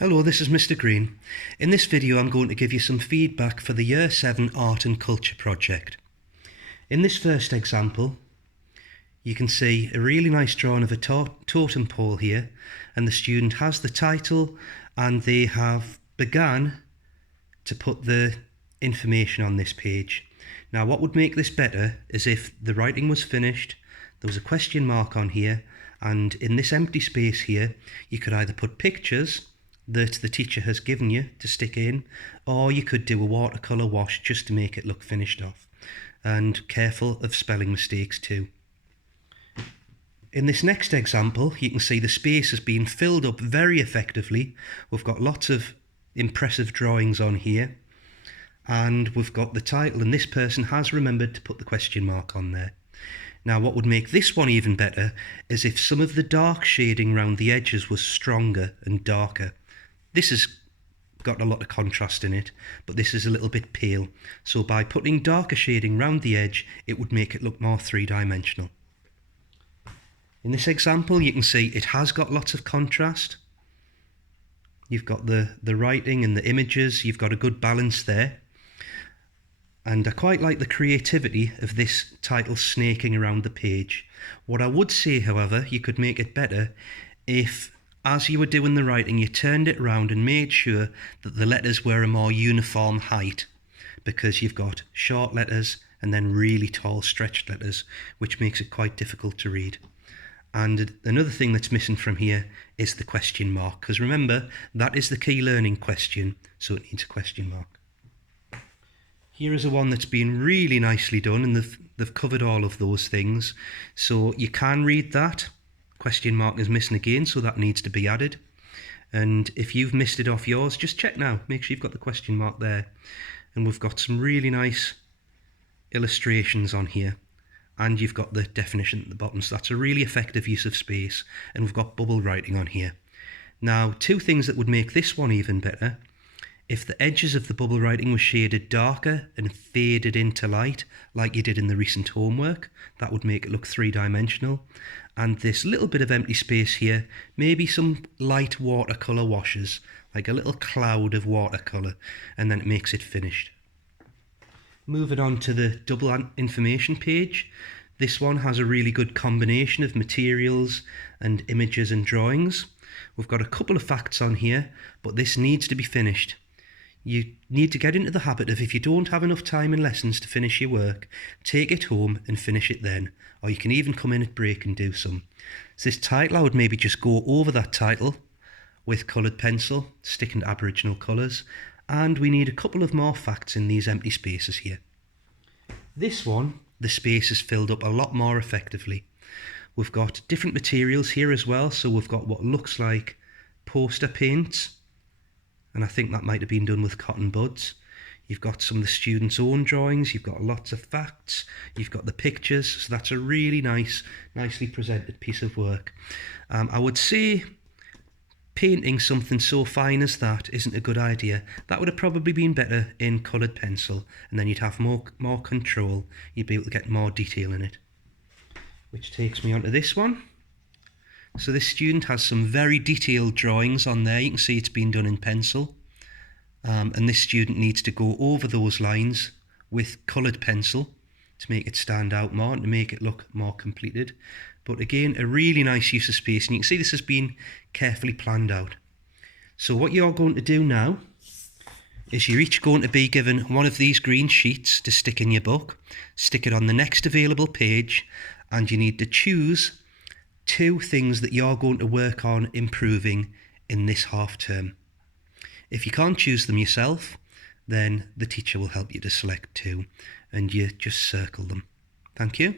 Hello, this is Mr. Green. In this video I'm going to give you some feedback for the Year 7 Art and Culture project. In this first example you can see a really nice drawing of a totem pole here, and the student has the title and they have begun to put the information on this page. Now what would make this better is if the writing was finished, there was a question mark on here, and in this empty space here you could either put pictures that the teacher has given you to stick in, or you could do a watercolour wash just to make it look finished off. And careful of spelling mistakes too. In this next example you can see the space has been filled up very effectively. We've got lots of impressive drawings on here, and we've got the title, and this person has remembered to put the question mark on there. Now what would make this one even better is if some of the dark shading around the edges was stronger and darker. This has got a lot of contrast in it, but this is a little bit pale. So by putting darker shading around the edge, it would make it look more three-dimensional. In this example, you can see it has got lots of contrast. You've got the writing and the images, you've got a good balance there. And I quite like the creativity of this title snaking around the page. What I would say, however, you could make it better if, as you were doing the writing, you turned it around and made sure that the letters were a more uniform height, because you've got short letters and then really tall stretched letters, which makes it quite difficult to read. And another thing that's missing from here is the question mark, because remember, that is the key learning question, so it needs a question mark. Here is a one that's been really nicely done, and they've covered all of those things, so you can read that. Question mark is missing again, so that needs to be added. And if you've missed it off yours, just check now, make sure you've got the question mark there. And we've got some really nice illustrations on here, and you've got the definition at the bottom, so that's a really effective use of space. And we've got bubble writing on here. Now, two things that would make this one even better: if the edges of the bubble writing were shaded darker and faded into light, like you did in the recent homework, that would make it look three-dimensional. And this little bit of empty space here, maybe some light watercolour washes, like a little cloud of watercolour, and then it makes it finished. Moving on to the double information page. This one has a really good combination of materials and images and drawings. We've got a couple of facts on here, but this needs to be finished. You need to get into the habit of, if you don't have enough time in lessons to finish your work, take it home and finish it then. Or you can even come in at break and do some. So this title, I would maybe just go over that title with coloured pencil, sticking to Aboriginal colours. And we need a couple of more facts in these empty spaces here. This one, the space is filled up a lot more effectively. We've got different materials here as well. So we've got what looks like poster paint, and I think that might have been done with cotton buds. You've got some of the students' own drawings, you've got lots of facts, you've got the pictures, so that's a really nicely presented piece of work. I would say painting something so fine as that isn't a good idea. That would have probably been better in coloured pencil, and then you'd have more control, you'd be able to get more detail in it. Which takes me on to this one. So this student has some very detailed drawings on there. You can see it's been done in pencil. And this student needs to go over those lines with coloured pencil to make it stand out more and to make it look more completed. But again, a really nice use of space, and you can see this has been carefully planned out. So what you're going to do now is you're each going to be given one of these green sheets to stick in your book, stick it on the next available page, and you need to choose two things that you're going to work on improving in this half term. If you can't choose them yourself, then the teacher will help you to select two, and you just circle them. Thank you.